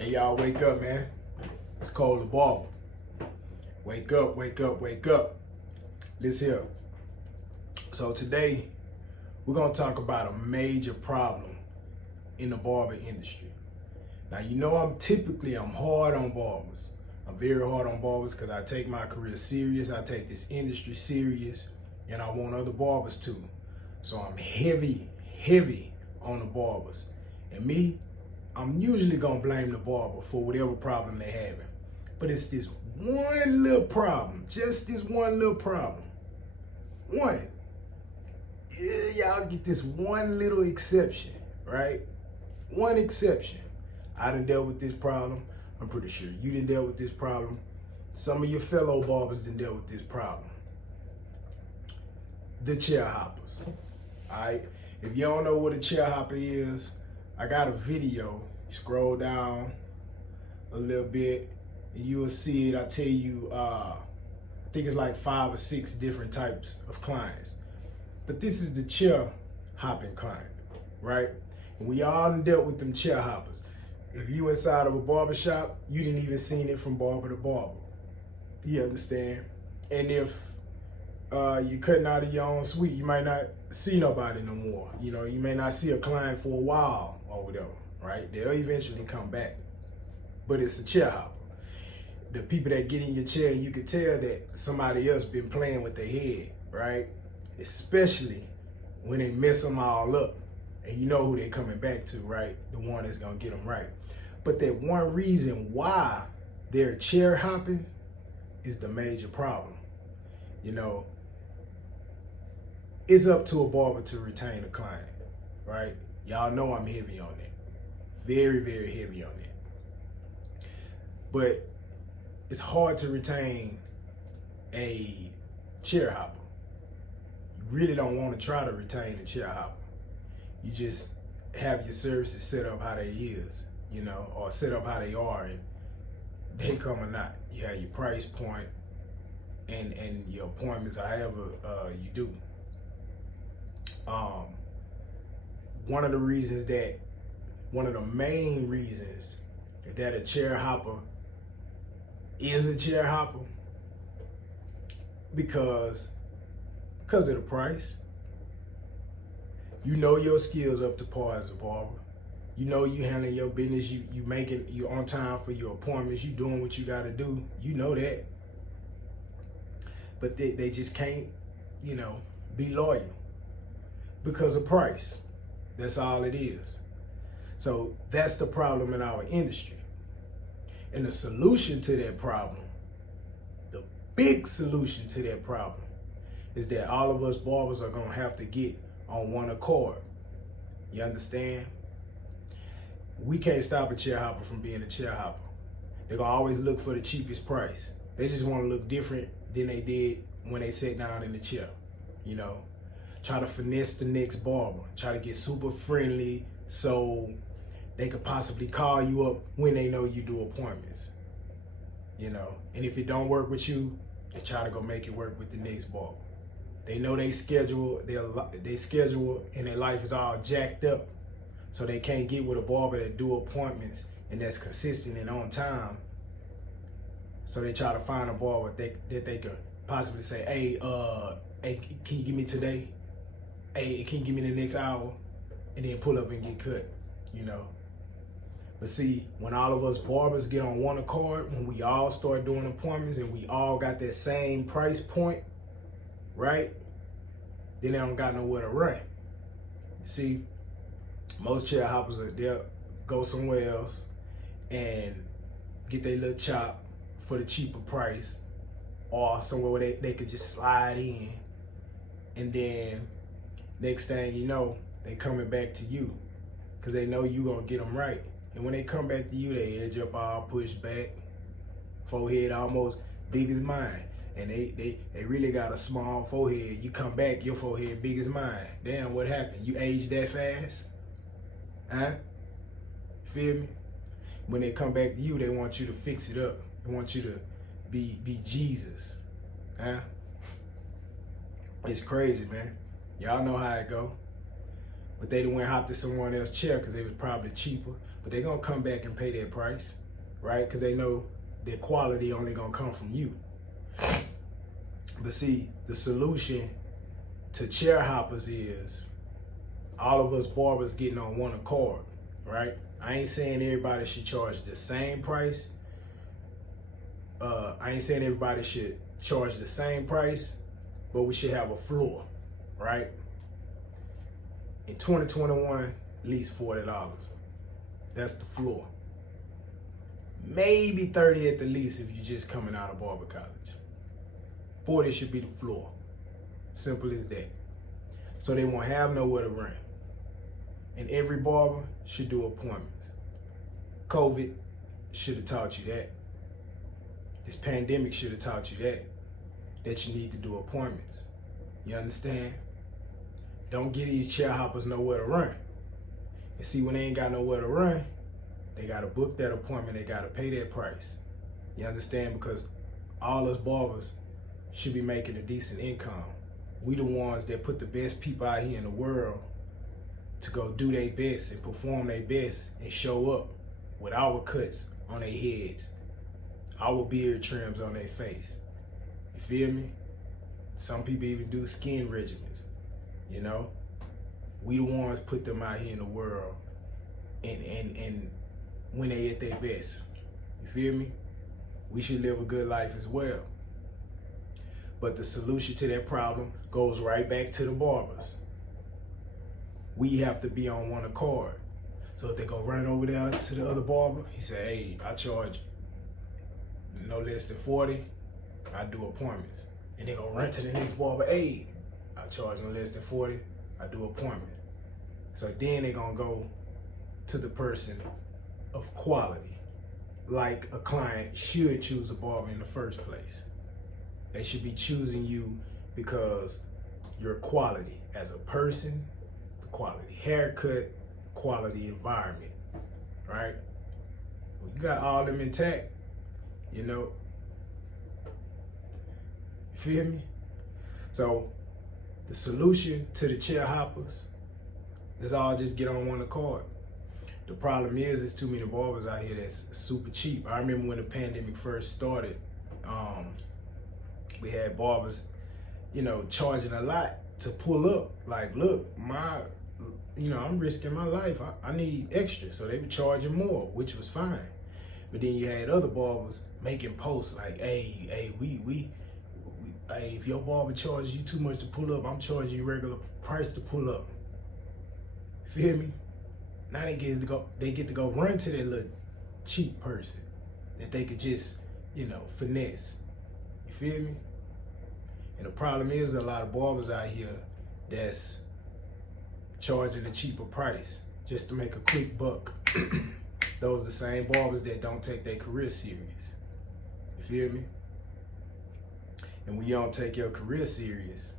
Hey, y'all, wake up, man. It's Cole the Barber. Wake up, wake up, wake up. Listen here. So today, we're going to talk about a major problem in the barber industry. Now, you know I'm hard on barbers. I'm very hard on barbers because I take my career serious. I take this industry serious, and I want other barbers too. So I'm heavy on the barbers. And me, I'm usually gonna blame the barber for whatever problem they're having. But it's this one little problem, just this one little problem. One. Y'all get this one little exception, right? One exception. I done dealt with this problem. I'm pretty sure you done dealt with this problem. Some of your fellow barbers done dealt with this problem. The chair hoppers, all right? If you don't know what a chair hopper is, I got a video. Scroll down a little bit and you will see it. I tell you, I think it's like 5 or 6 different types of clients. But this is the chair hopping client, right? And we all dealt with them chair hoppers. If you inside of a barber shop, you didn't even seen it from barber to barber. You understand? And if you're cutting out of your own suite, you might not see nobody no more. You know, you may not see a client for a while or whatever, right? They'll eventually come back. But it's a chair hopper. The people that get in your chair, you can tell that somebody else been playing with their head, right? Especially when they mess them all up. And you know who they're coming back to, right? The one that's gonna get them right. But that one reason why they're chair hopping is the major problem. You know, it's up to a barber to retain a client, right? Y'all know I'm heavy on that. Very heavy on that. But it's hard to retain a chair hopper. You really don't want to try to retain a chair hopper. You just have your services set up how they is, you know, or set up how they are, and they come or not. You have your price point and your appointments, however you do. One of the main reasons that a chair hopper is a chair hopper because of the price. You know your skills up to par as a barber. You know you handling your business. You on time for your appointments. You doing what you got to do. You know that. But they just can't, you know, be loyal because of price. That's all it is. So that's the problem in our industry. And the solution to that problem, the big solution to that problem, is that all of us barbers are gonna have to get on one accord. You understand? We can't stop a chair hopper from being a chair hopper. They're gonna always look for the cheapest price. They just wanna look different than they did when they sat down in the chair. You know, try to finesse the next barber, try to get super friendly so they could possibly call you up when they know you do appointments. You know, and if it don't work with you, they try to go make it work with the next barber. They know they schedule and their life is all jacked up, so they can't get with a barber that do appointments and that's consistent and on time. So they try to find a barber that they could possibly say, hey, can you give me today? Hey, can you give me the next hour? And then pull up and get cut, you know? But see, when all of us barbers get on one accord, when we all start doing appointments and we all got that same price point, right? Then they don't got nowhere to run. See, most chair hoppers, they'll go somewhere else and get their little chop for the cheaper price, or somewhere where they could just slide in, and then next thing you know, they coming back to you because they know you gonna get them right. And when they come back to you, they edge up all pushed back, forehead almost big as mine. And they really got a small forehead. You come back, your forehead big as mine. Damn, what happened? You aged that fast? Huh? Feel me? When they come back to you, they want you to fix it up. They want you to be Jesus. Huh? It's crazy, man. Y'all know how it go. But they done went hopped to someone else's chair because they was probably cheaper, but they're gonna come back and pay their price, right? Because they know their quality only gonna come from you. But see, the solution to chair hoppers is all of us barbers getting on one accord, right? I ain't saying everybody should charge the same price. I ain't saying everybody should charge the same price, but we should have a floor, right? In 2021, at least $40. That's the floor. Maybe 30 at the least if you're just coming out of barber college. 40 should be the floor. Simple as that. So they won't have nowhere to run. And every barber should do appointments. COVID should have taught you that. This pandemic should have taught you that you need to do appointments. You understand? Don't give these chair hoppers nowhere to run. And see, when they ain't got nowhere to run, they gotta book that appointment, they gotta pay that price. You understand? Because all us barbers should be making a decent income. We the ones that put the best people out here in the world to go do their best and perform their best and show up with our cuts on their heads, our beard trims on their face. You feel me? Some people even do skin regimens, you know? We the ones put them out here in the world and when they at their best. You feel me? We should live a good life as well. But the solution to that problem goes right back to the barbers. We have to be on one accord. So if they go run over there to the other barber, he say, hey, I charge no less than 40, I do appointments. And they go run to the next barber, hey, I charge no less than 40, I do appointment. So then they gonna go to the person of quality, like a client should choose a barber in the first place. They should be choosing you because your quality as a person, the quality haircut, quality environment, right? When you got all them intact, you know, you feel me? So the solution to the chair hoppers is all just get on one accord. The problem is, there's too many barbers out here that's super cheap. I remember when the pandemic first started, we had barbers, you know, charging a lot to pull up. Like, look, I'm risking my life. I need extra. So they were charging more, which was fine. But then you had other barbers making posts like, hey, if your barber charges you too much to pull up, I'm charging you regular price to pull up. Feel me? Now they get to go run to that little cheap person that they could just, finesse. You feel me? And the problem is a lot of barbers out here that's charging a cheaper price just to make a quick buck. Those are the same barbers that don't take their career serious. You feel me? And when you don't take your career serious,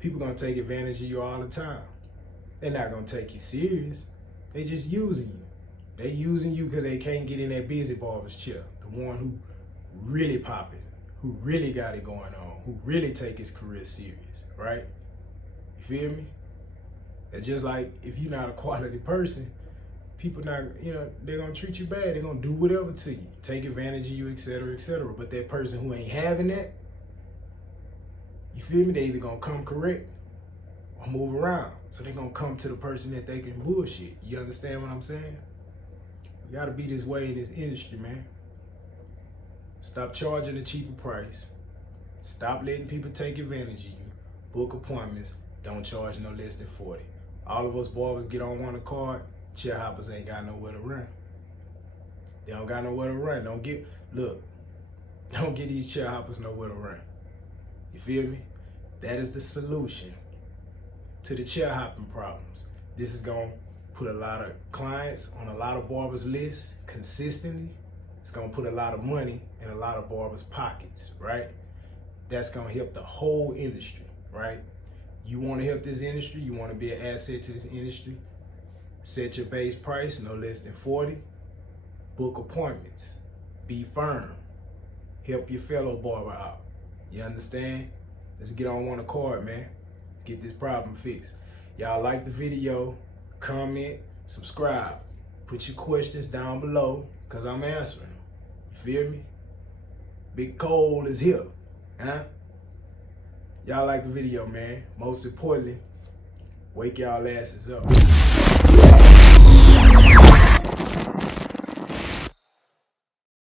people gonna take advantage of you all the time. They're not gonna take you serious. They just using you. They using you because they can't get in that busy barber's chair. The one who really popping, who really got it going on, who really take his career serious, right? You feel me? It's just like if you're not a quality person, people not, they're gonna treat you bad. They're gonna do whatever to you, take advantage of you, etc., etc. But that person who ain't having that, you feel me? They either gonna come correct or move around. So they're gonna come to the person that they can bullshit. You understand what I'm saying? We gotta be this way in this industry, man. Stop charging a cheaper price. Stop letting people take advantage of you. Book appointments. Don't charge no less than 40. All of us barbers get on one accord. Chair hoppers ain't got nowhere to run. They don't got nowhere to run. Don't get these chair hoppers nowhere to run. You feel me? That is the solution to the chair hopping problems. This is gonna put a lot of clients on a lot of barbers' lists consistently. It's gonna put a lot of money in a lot of barbers' pockets, right? That's gonna help the whole industry, right? You wanna help this industry, you wanna be an asset to this industry, set your base price no less than 40, book appointments, be firm, help your fellow barber out. You understand? Let's get on one accord, man. Let's get this problem fixed. Y'all like the video, comment, subscribe. Put your questions down below, because I'm answering them. You feel me? Big Cole is here. Huh? Y'all like the video, man. Most importantly, wake y'all asses up.